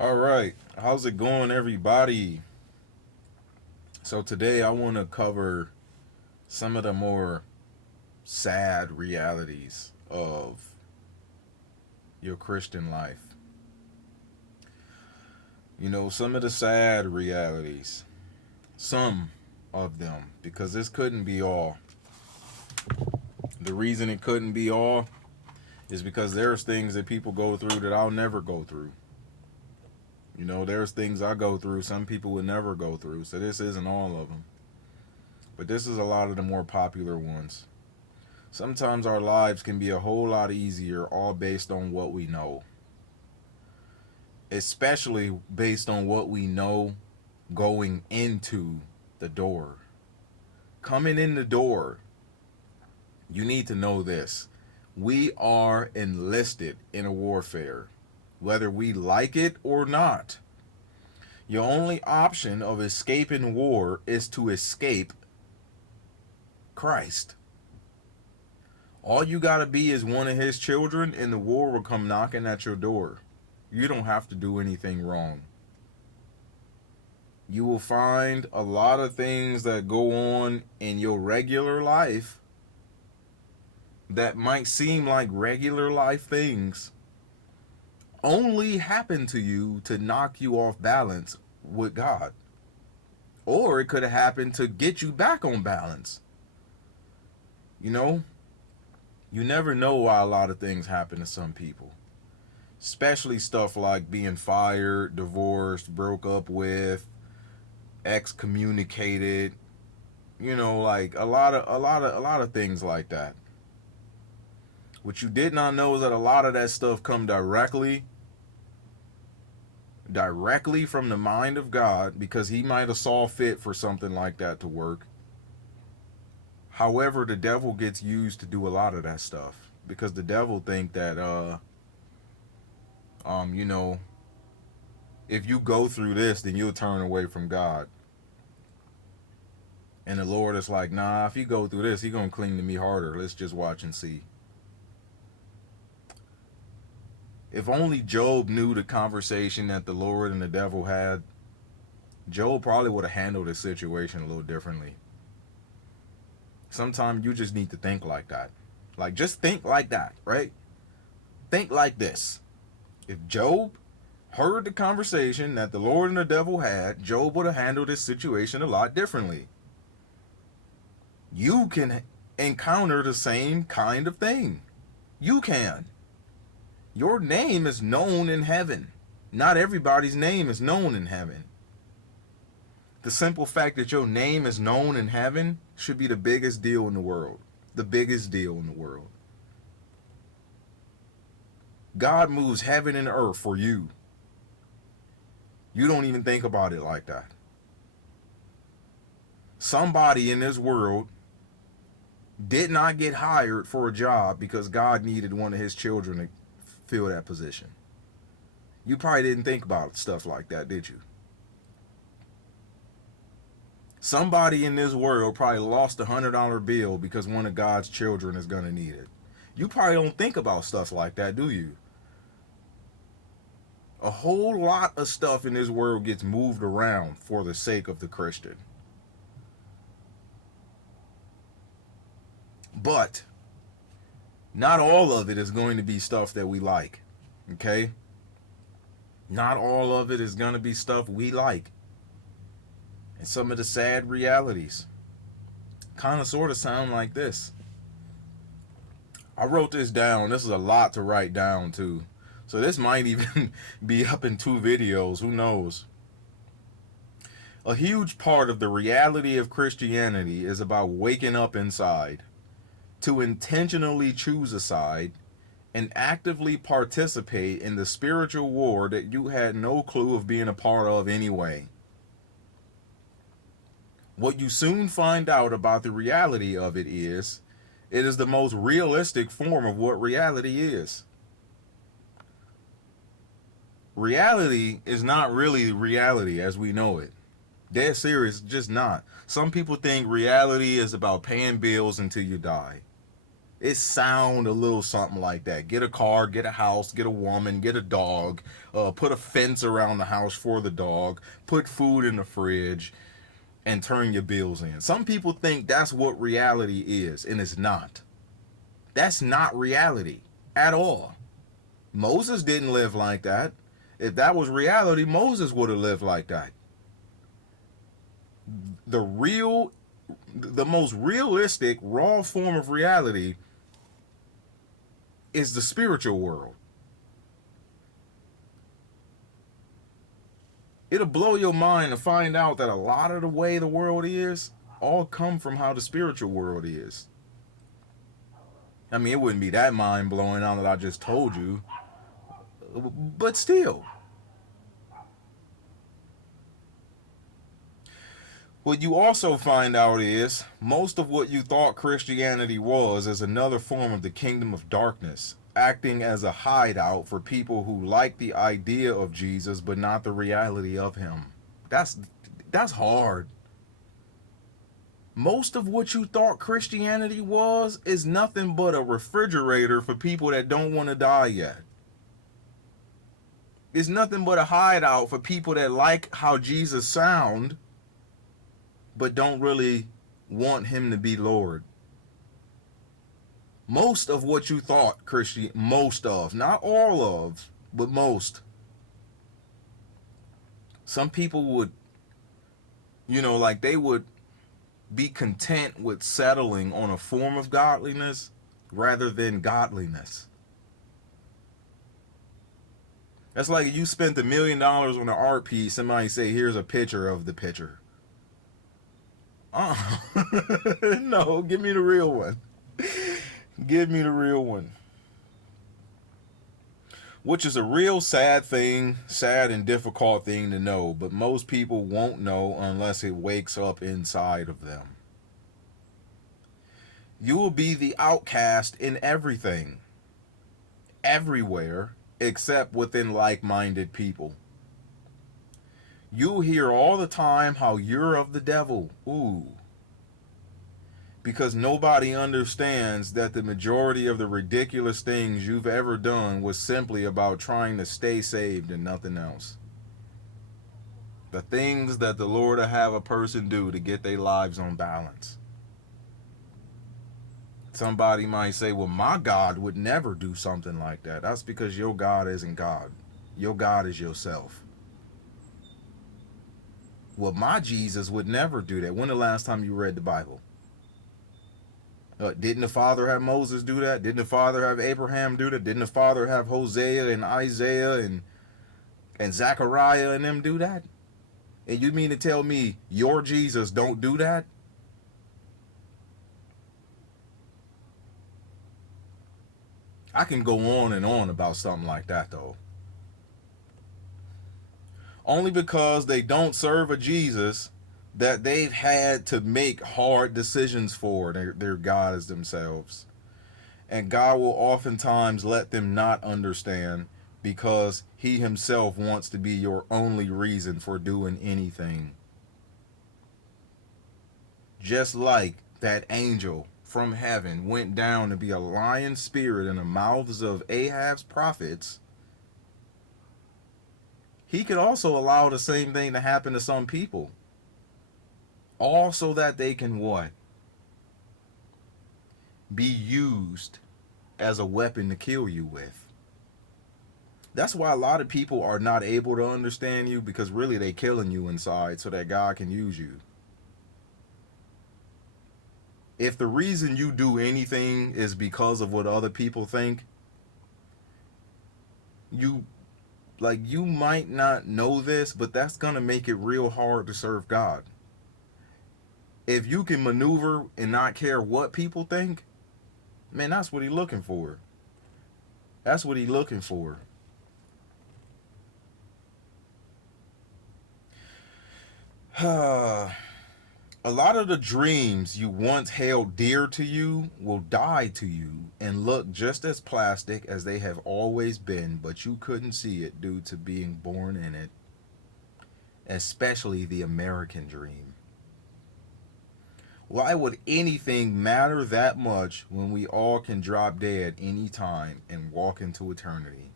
All right, how's it going, everybody? So, today I want to cover some of the more sad realities of your Christian life. Some of the sad realities, some of them, because this couldn't be all. The reason it couldn't be all is because there's things that people go through that I'll never go through. There's things I go through some people would never go through, so this isn't all of them. But this is a lot of the more popular ones. Sometimes our lives can be a whole lot easier, all based on what we know. Especially based on what we know going into the door. Coming in the door, you need to know this. We are enlisted in a warfare, whether we like it or not. Your only option of escaping war is to escape Christ. All you gotta be is one of his children, and the war will come knocking at your door. You don't have to do anything wrong. You will find a lot of things that go on in your regular life that might seem like regular life things only happen to you to knock you off balance with God. Or it could have happened to get you back on balance. You know, you never know why a lot of things happen to some people. Especially stuff like being fired, divorced, broke up with, excommunicated, like a lot of things like that. What you did not know is that a lot of that stuff come directly from the mind of God, because he might have saw fit for something like that to work. However, the devil gets used to do a lot of that stuff, because the devil think that you know, if you go through this, then you'll turn away from God. And the Lord is like, nah, if you go through this, He's gonna cling to me harder. Let's just watch and see. If only Job knew the conversation that the Lord and the devil had, Job probably would have handled the situation a little differently. Sometimes you just need to think like that. Like, just think like that, right? Think like this. If Job heard the conversation that the Lord and the devil had, Job would have handled this situation a lot differently. You can encounter the same kind of thing. You can. Your name is known in heaven. Not everybody's name is known in heaven. The simple fact that your name is known in heaven should be the biggest deal in the world. The biggest deal in the world. God moves heaven and earth for you. You don't even think about it like that. Somebody in this world did not get hired for a job because God needed one of his children to fill that position. You probably didn't think about stuff like that, did you? Somebody in this world probably lost $100 bill because one of God's children is going to need it. You probably don't think about stuff like that, do you? A whole lot of stuff in this world gets moved around for the sake of the Christian. But not all of it is going to be stuff that we like. Okay? Not all of it is going to be stuff we like. And some of the sad realities kind of sort of sound like this. I wrote this down. This is a lot to write down, too. So this might even be up in 2 videos. Who knows? A huge part of the reality of Christianity is about waking up inside, to intentionally choose a side, and actively participate in the spiritual war that you had no clue of being a part of anyway. What you soon find out about the reality of it is the most realistic form of what reality is. Reality is not really reality as we know it. Dead serious, just not. Some people think reality is about paying bills until you die. It sound a little something like that. Get a car, get a house, get a woman, get a dog, put a fence around the house for the dog, put food in the fridge, and turn your bills in. Some people think that's what reality is, and it's not. That's not reality at all. Moses didn't live like that. If that was reality, Moses would have lived like that. The real, the most realistic, raw form of reality is the spiritual world. It'll blow your mind to find out that a lot of the way the world is all come from how the spiritual world is. I mean, it wouldn't be that mind blowing now that I just told you, but still. What you also find out is most of what you thought Christianity was is another form of the kingdom of darkness, acting as a hideout for people who like the idea of Jesus but not the reality of him. That's hard. Most of what you thought Christianity was is nothing but a refrigerator for people that don't want to die yet. It's nothing but a hideout for people that like how Jesus sound but don't really want him to be Lord. Most of what you thought most of, not all of, but most. Some people would, like they would be content with settling on a form of godliness rather than godliness. That's like if you spent $1 million on an art piece, somebody say, here's a picture of the picture. No, give me the real one. Give me the real one. Which is a real sad and difficult thing to know, but most people won't know unless it wakes up inside of them. You will be the outcast in everything, everywhere, except within like-minded people. You'll hear all the time how you're of the devil. Ooh. Because nobody understands that the majority of the ridiculous things you've ever done was simply about trying to stay saved and nothing else. The things that the Lord will have a person do to get their lives on balance. Somebody might say, well, my God would never do something like that. That's because your God isn't God. Your God is yourself. Well, my Jesus would never do that. When the last time you read the Bible? Didn't the Father have Moses do that? Didn't the Father have Abraham do that? Didn't the Father have Hosea and Isaiah and Zechariah and them do that? And you mean to tell me your Jesus don't do that? I can go on and on about something like that, though. Only because they don't serve a Jesus that they've had to make hard decisions for their gods themselves. And God will oftentimes let them not understand because he himself wants to be your only reason for doing anything. Just like that angel from heaven went down to be a lion spirit in the mouths of Ahab's prophets, he could also allow the same thing to happen to some people. All so that they can what? Be used as a weapon to kill you with. That's why a lot of people are not able to understand you, because really they're killing you inside so that God can use you. If the reason you do anything is because of what other people think, you might not know this, but that's going to make it real hard to serve God. If you can maneuver and not care what people think, man, that's what he's looking for. That's what he's looking for. A lot of the dreams you once held dear to you will die to you and look just as plastic as they have always been, but you couldn't see it due to being born in it. Especially the American dream. Why would anything matter that much when we all can drop dead anytime and walk into eternity?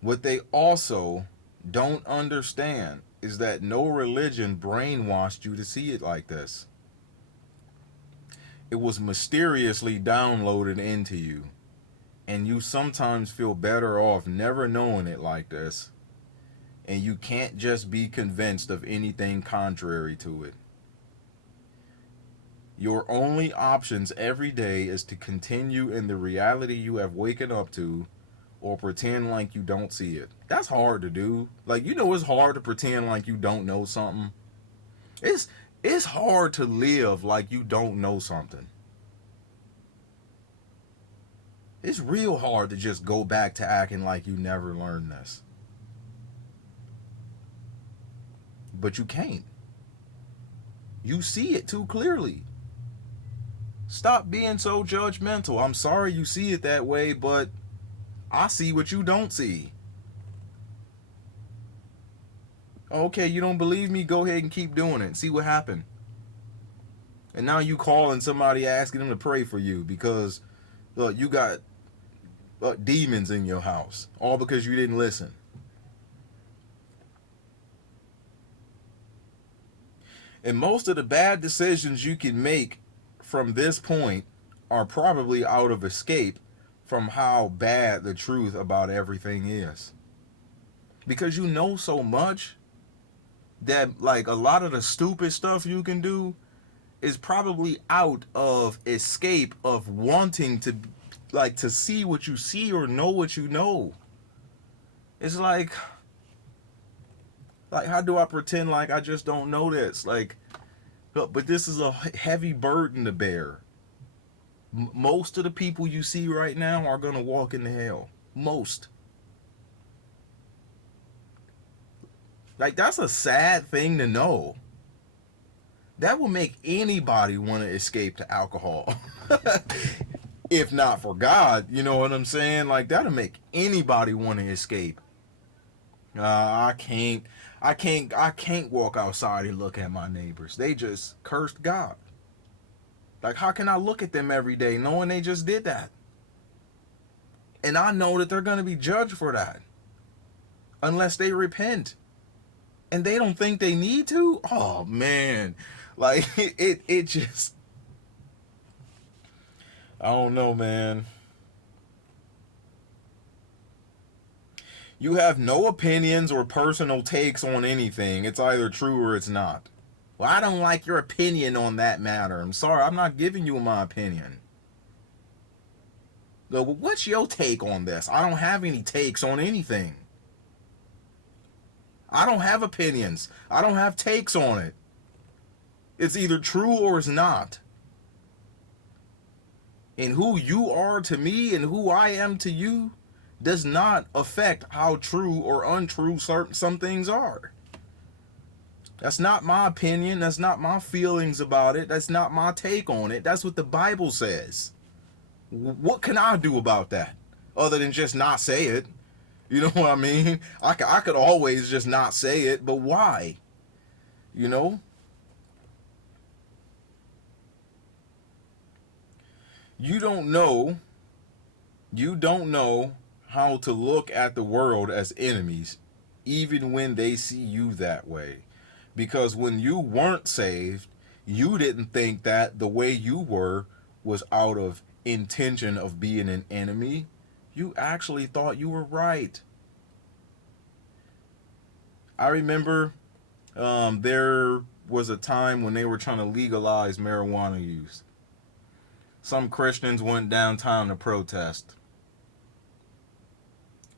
What they also don't understand is that no religion brainwashed you to see it like this. It was mysteriously downloaded into you, and you sometimes feel better off never knowing it like this, and you can't just be convinced of anything contrary to it. Your only options every day is to continue in the reality you have waken up to, or pretend like you don't see it. That's hard to do. Like, you know, it's hard to pretend like you don't know something. It's hard to live like you don't know something. It's real hard to just go back to acting like you never learned this. But you can't. You see it too clearly. Stop being so judgmental. I'm sorry you see it that way, but I see what you don't see. Okay, you don't believe me? Go ahead and keep doing it. See what happened. And now you calling somebody asking them to pray for you because look, you got demons in your house, all because you didn't listen. And most of the bad decisions you can make from this point are probably out of escape from how bad the truth about everything is. Because you know so much that, like, a lot of the stupid stuff you can do is probably out of escape of wanting to, like, to see what you see or know what you know. It's like how do I pretend like I just don't know this? Like, but this is a heavy burden to bear. Most of the people you see right now are gonna walk into hell. Most. Like, that's a sad thing to know. That will make anybody want to escape to alcohol. If not for God, you know what I'm saying? Like, that'll make anybody want to escape. I can't walk outside and look at my neighbors. They just cursed God. Like, how can I look at them every day knowing they just did that? And I know that they're going to be judged for that unless they repent. And they don't think they need to? Oh, man. Like, it just, I don't know, man. You have no opinions or personal takes on anything. It's either true or it's not. Well, I don't like your opinion on that matter. I'm sorry, I'm not giving you my opinion. Well, what's your take on this? I don't have any takes on anything. I don't have opinions. I don't have takes on it. It's either true or it's not. And who you are to me and who I am to you does not affect how true or untrue some things are. That's not my opinion. That's not my feelings about it. That's not my take on it. That's what the Bible says. What can I do about that other than just not say it? You know what I mean? I could always just not say it, but why? You know? You don't know how to look at the world as enemies, even when they see you that way. Because when you weren't saved, you didn't think that the way you were was out of intention of being an enemy. You actually thought you were right. I remember there was a time when they were trying to legalize marijuana use. Some Christians went downtown to protest.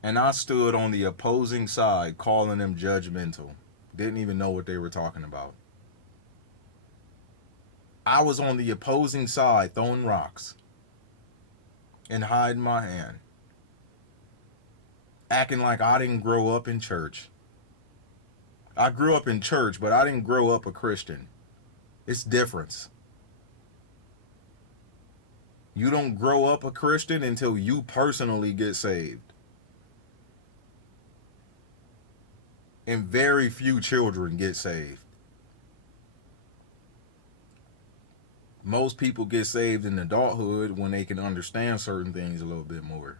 And I stood on the opposing side calling them judgmental. Didn't even know what they were talking about. I was on the opposing side throwing rocks and hiding my hand. Acting like I didn't grow up in church. I grew up in church, but I didn't grow up a Christian. It's different. You don't grow up a Christian until you personally get saved. And very few children get saved. Most people get saved in adulthood when they can understand certain things a little bit more.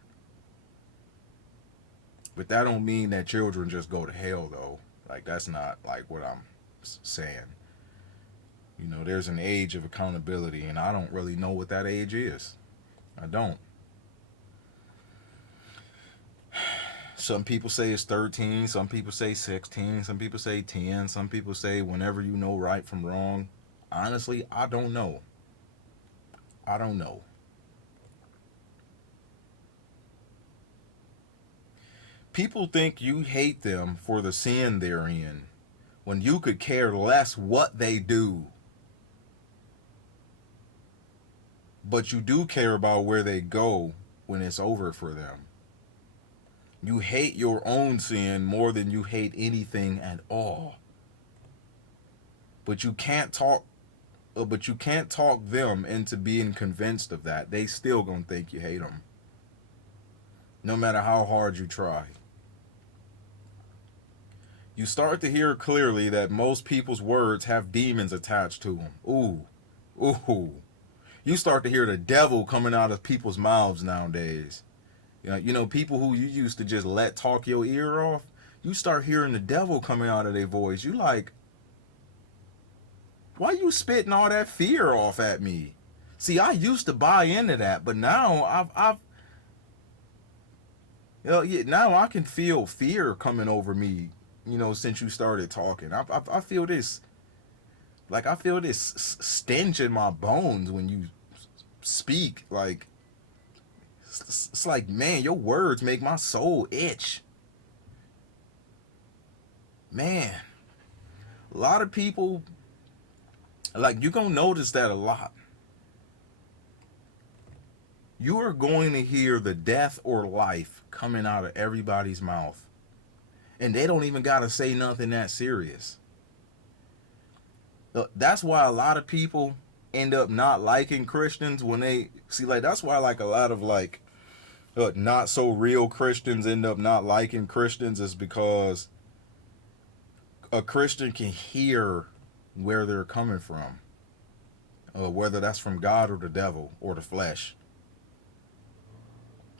But that don't mean that children just go to hell though. Like that's not like what I'm saying. You know, there's an age of accountability, and I don't really know what that age is. I don't. Some people say it's 13, some people say 16, some people say 10, some people say whenever you know right from wrong. Honestly, I don't know. I don't know. People think you hate them for the sin they're in when you could care less what they do. But you do care about where they go when it's over for them. You hate your own sin more than you hate anything at all. But you can't talk them into being convinced of that. They still gonna think you hate them. No matter how hard you try. You start to hear clearly that most people's words have demons attached to them. Ooh. Ooh. You start to hear the devil coming out of people's mouths nowadays. You know, people who you used to just let talk your ear off, you start hearing the devil coming out of their voice. You like, why you spitting all that fear off at me? See, I used to buy into that, but now now I can feel fear coming over me. You know, since you started talking, I feel this, like I feel this stench in my bones when you speak. Like it's like, man, your words make my soul itch. Man, a lot of people, like, you're gonna notice that a lot. You are going to hear the death or life coming out of everybody's mouth. And they don't even gotta say nothing that serious. That's why a lot of people end up not liking Christians when they see, like, that's why like a lot of like not so real Christians end up not liking Christians, is because a Christian can hear where they're coming from, whether that's from God or the devil or the flesh.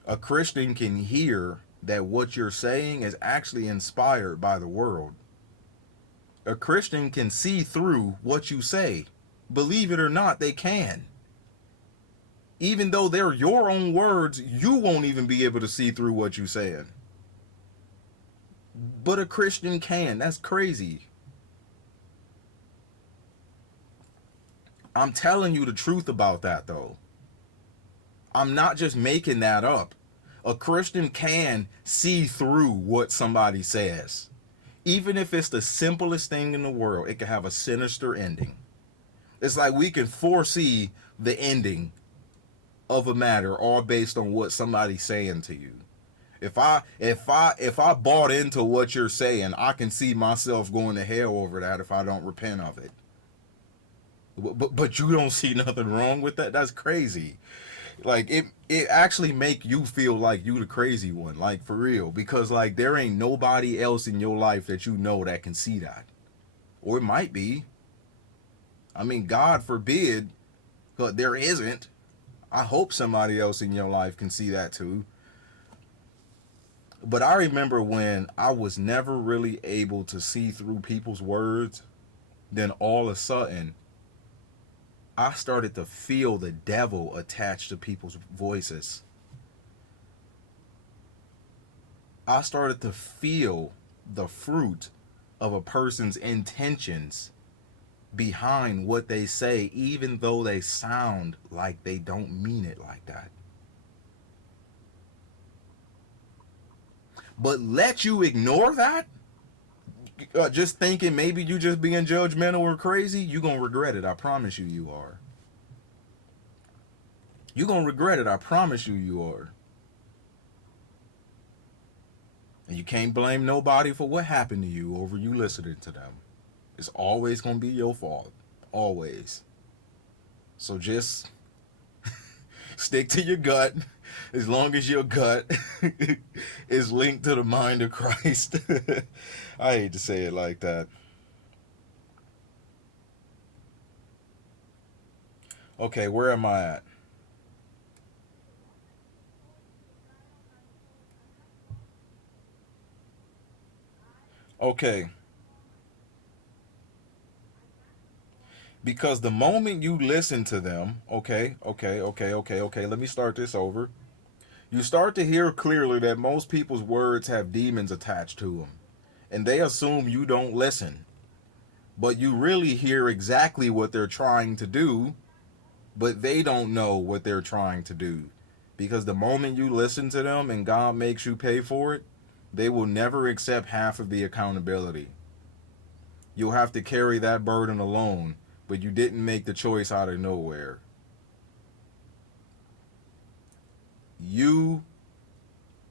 A Christian can hear that what you're saying is actually inspired by the world. A Christian can see through what you say. Believe it or not, they can. Even though they're your own words, you won't even be able to see through what you're saying. But a Christian can. That's crazy. I'm telling you the truth about that, though. I'm not just making that up. A Christian can see through what somebody says. Even if it's the simplest thing in the world, it can have a sinister ending. It's like we can foresee the ending of a matter all based on what somebody's saying to you. If I bought into what you're saying, I can see myself going to hell over that if I don't repent of it. But you don't see nothing wrong with that? That's crazy. Like it actually make you feel like you the crazy one, like for real, because like there ain't nobody else in your life that you know that can see that. Or it might be. I mean, God forbid, but there isn't. I hope somebody else in your life can see that too. But I remember when I was never really able to see through people's words, then all of a sudden I started to feel the devil attached to people's voices. I started to feel the fruit of a person's intentions behind what they say, even though they sound like they don't mean it like that. But let you ignore that, just thinking maybe you just being judgmental or crazy, you're going to regret it. I promise you, you are. You're going to regret it. I promise you, you are. And you can't blame nobody for what happened to you over you listening to them. It's always going to be your fault. Always. So just stick to your gut, as long as your gut is linked to the mind of Christ. I hate to say it like that. Okay, where am I at? Okay, because the moment you listen to them, okay, let me start this over. You start to hear clearly that most people's words have demons attached to them, and they assume you don't listen, but you really hear exactly what they're trying to do, but they don't know what they're trying to do. Because the moment you listen to them and God makes you pay for it, they will never accept half of the accountability. You'll have to carry that burden alone, but you didn't make the choice out of nowhere. You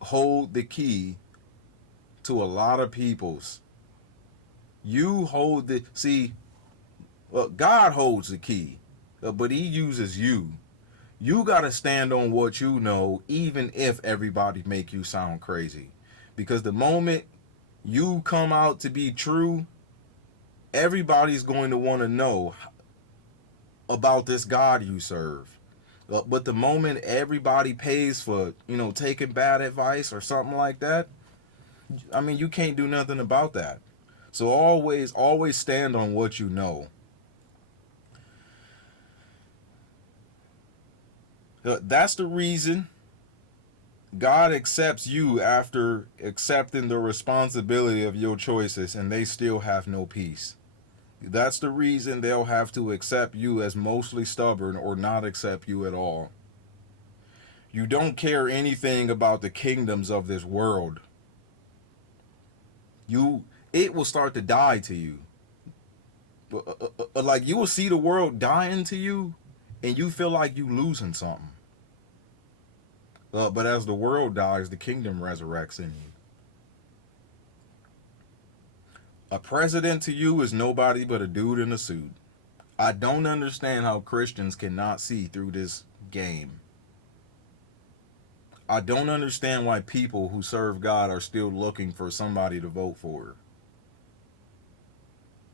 hold the key to a lot of people's. You hold the. See, God holds the key, but He uses you. You got to stand on what you know, even if everybody make you sound crazy. Because the moment you come out to be true, everybody's going to want to know about this God you serve. But the moment everybody pays for, taking bad advice or something like that, I mean, you can't do nothing about that. So always stand on what you know. That's the reason God accepts you after accepting the responsibility of your choices, and they still have no peace. That's the reason they'll have to accept you as mostly stubborn or not accept you at all. You don't care anything about the kingdoms of this world. You it will start to die to you. Like you will see the world dying to you, and you feel like you losing something. But as the world dies, the kingdom resurrects in you. A president to you is nobody but a dude in a suit. I don't understand how Christians cannot see through this game. I don't understand why people who serve God are still looking for somebody to vote for.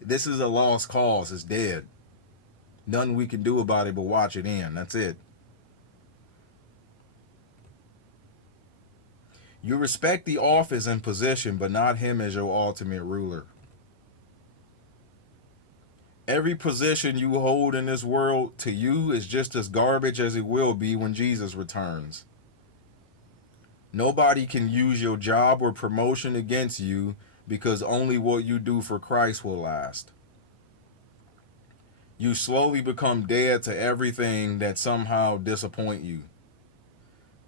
This is a lost cause. It's dead. Nothing we can do about it but watch it end. That's it. You respect the office and position, but not him as your ultimate ruler. Every position you hold in this world to you is just as garbage as it will be when Jesus returns. Nobody can use your job or promotion against you because only what you do for Christ will last. You slowly become dead to everything that somehow disappoint you.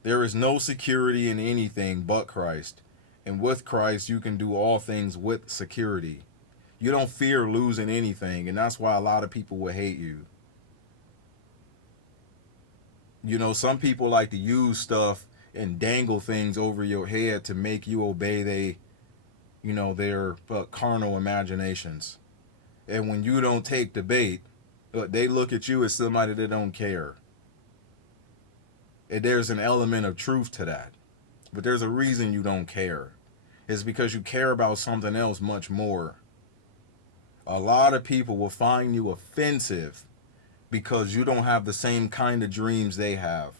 There is no security in anything but Christ. And with Christ, you can do all things with security. You don't fear losing anything, and that's why a lot of people will hate you. Some people like to use stuff and dangle things over your head to make you obey their carnal imaginations. And when you don't take the bait, they look at you as somebody that don't care. And there's an element of truth to that. But there's a reason you don't care. It's because you care about something else much more. A lot of people will find you offensive because you don't have the same kind of dreams they have.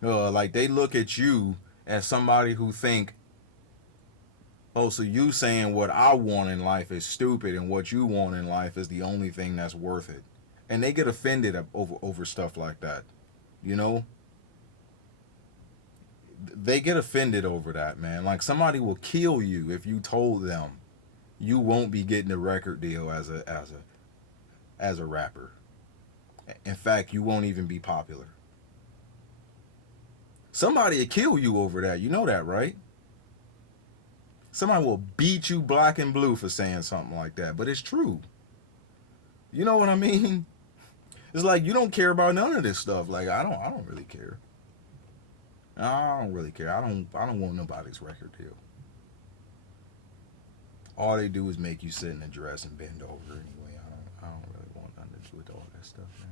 Like they look at you as somebody who think, oh, so you saying what I want in life is stupid and what you want in life is the only thing that's worth it. And they get offended over stuff like that. You know? They get offended over that, man. Like somebody will kill you if you told them you won't be getting a record deal as a rapper. In fact, you won't even be popular. Somebody will kill you over that. You know that, right? Somebody will beat you black and blue for saying something like that, but it's true. You know what I mean? It's like you don't care about none of this stuff. Like I don't really care. I don't really care. I don't want nobody's record deal. All they do is make you sit in a dress and bend over anyway. I don't really want nothing to do with all that stuff, man.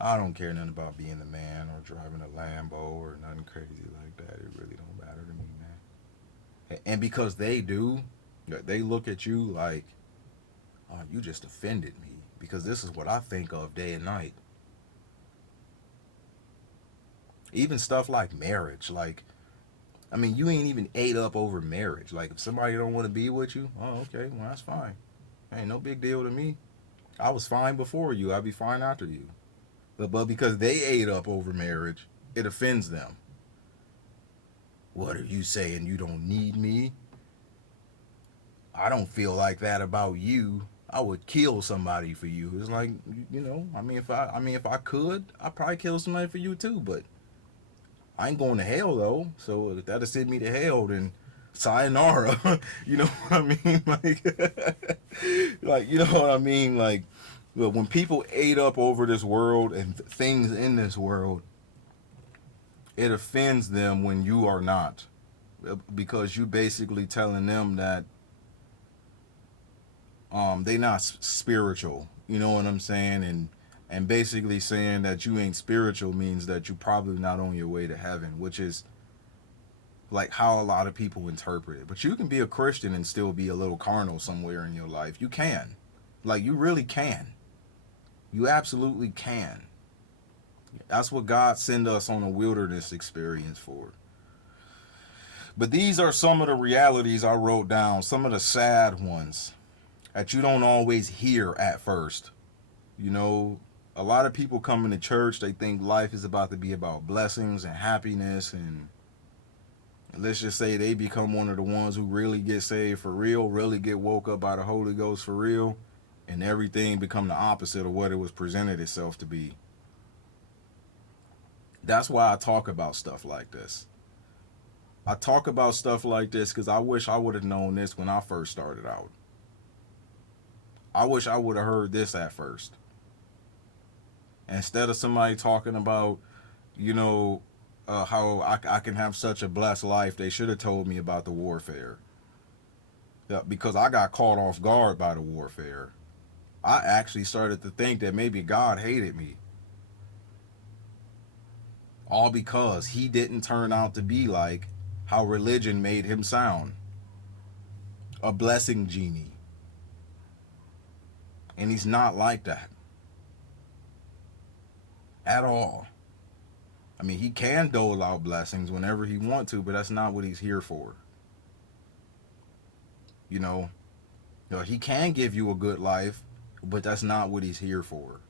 I don't care nothing about being the man or driving a Lambo or nothing crazy like that. It really don't matter to me, man. And because they do, they look at you like, oh, you just offended me. because this is what I think of day and night. Even stuff like marriage, like, I mean, you ain't even ate up over marriage. Like, if somebody don't want to be with you, oh, okay, well, that's fine. Ain't no big deal to me. I was fine before you. I'll be fine after you. But because they ate up over marriage, it offends them. What are you saying? You don't need me? I don't feel like that about you. I would kill somebody for you. It's like, if I could, I'd probably kill somebody for you too. But I ain't going to hell though. So if that'll send me to hell, then sayonara. You know what I mean? Like, you know what I mean? Like, well, when people ate up over this world and things in this world, it offends them when you are not, because you basically telling them that they not spiritual. You know what I'm saying? And basically saying that you ain't spiritual means that you probably not on your way to heaven, which is like how a lot of people interpret it. But you can be a Christian and still be a little carnal somewhere in your life. You can. Like, you really can. You absolutely can. That's what God sent us on a wilderness experience for. But these are some of the realities I wrote down, some of the sad ones that you don't always hear at first. You know, a lot of people come into church, they think life is about to be about blessings and happiness, and let's just say they become one of the ones who really get saved for real, really get woke up by the Holy Ghost for real, and everything become the opposite of what it was presented itself to be. That's why I talk about stuff like this. I talk about stuff like this because I wish I would have known this when I first started out. I wish I would have heard this at first. Instead of somebody talking about, how I can have such a blessed life, they should have told me about the warfare. Yeah, because I got caught off guard by the warfare. I actually started to think that maybe God hated me. All because he didn't turn out to be like how religion made him sound. A blessing genie. And he's not like that. At all. I mean, he can dole out blessings whenever he wants to, but that's not what he's here for. You know, he can give you a good life, but that's not what he's here for.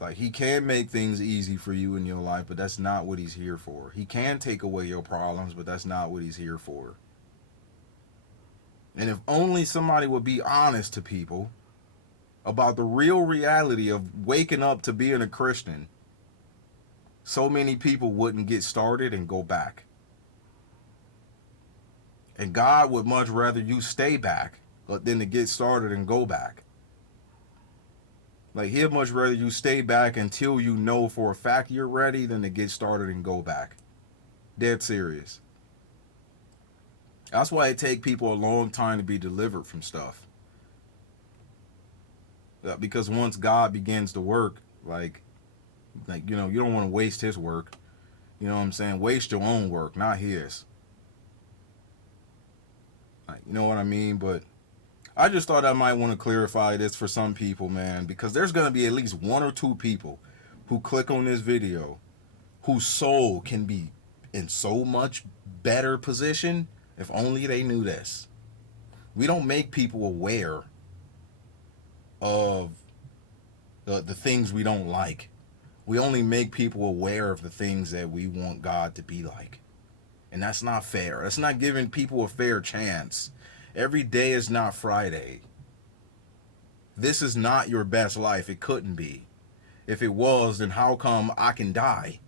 Like, he can make things easy for you in your life, but that's not what he's here for. He can take away your problems, but that's not what he's here for. And if only somebody would be honest to people about the real reality of waking up to being a Christian, so many people wouldn't get started and go back. And God would much rather you stay back than to get started and go back. Like, he'd much rather you stay back until you know for a fact you're ready than to get started and go back. Dead serious. That's why it takes people a long time to be delivered from stuff. Because once God begins to work, you don't want to waste his work. You know what I'm saying? Waste your own work, not his. Like, you know what I mean? But I just thought I might want to clarify this for some people, man, because there's going to be at least one or two people who click on this video whose soul can be in so much better position if only they knew this. We don't make people aware of the things we don't like. We only make people aware of the things that we want God to be like. And that's not fair. That's not giving people a fair chance. Every day is not Friday. This is not your best life. It couldn't be. If it was, then how come I can die?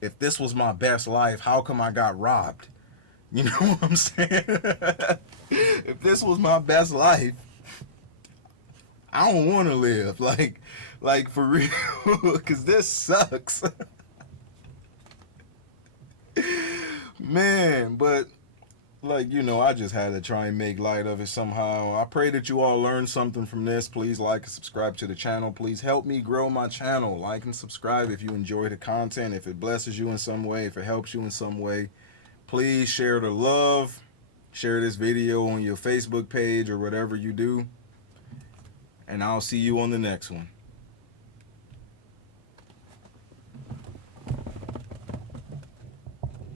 If this was my best life, how come I got robbed? You know what I'm saying? If this was my best life, I don't want to live. Like for real. Because this sucks. Man, but I just had to try and make light of it somehow. I pray that you all learned something from this. Please like and subscribe to the channel. Please help me grow my channel. Like and subscribe if you enjoy the content, if it blesses you in some way, if it helps you in some way. Please share the love. Share this video on your Facebook page or whatever you do. And I'll see you on the next one.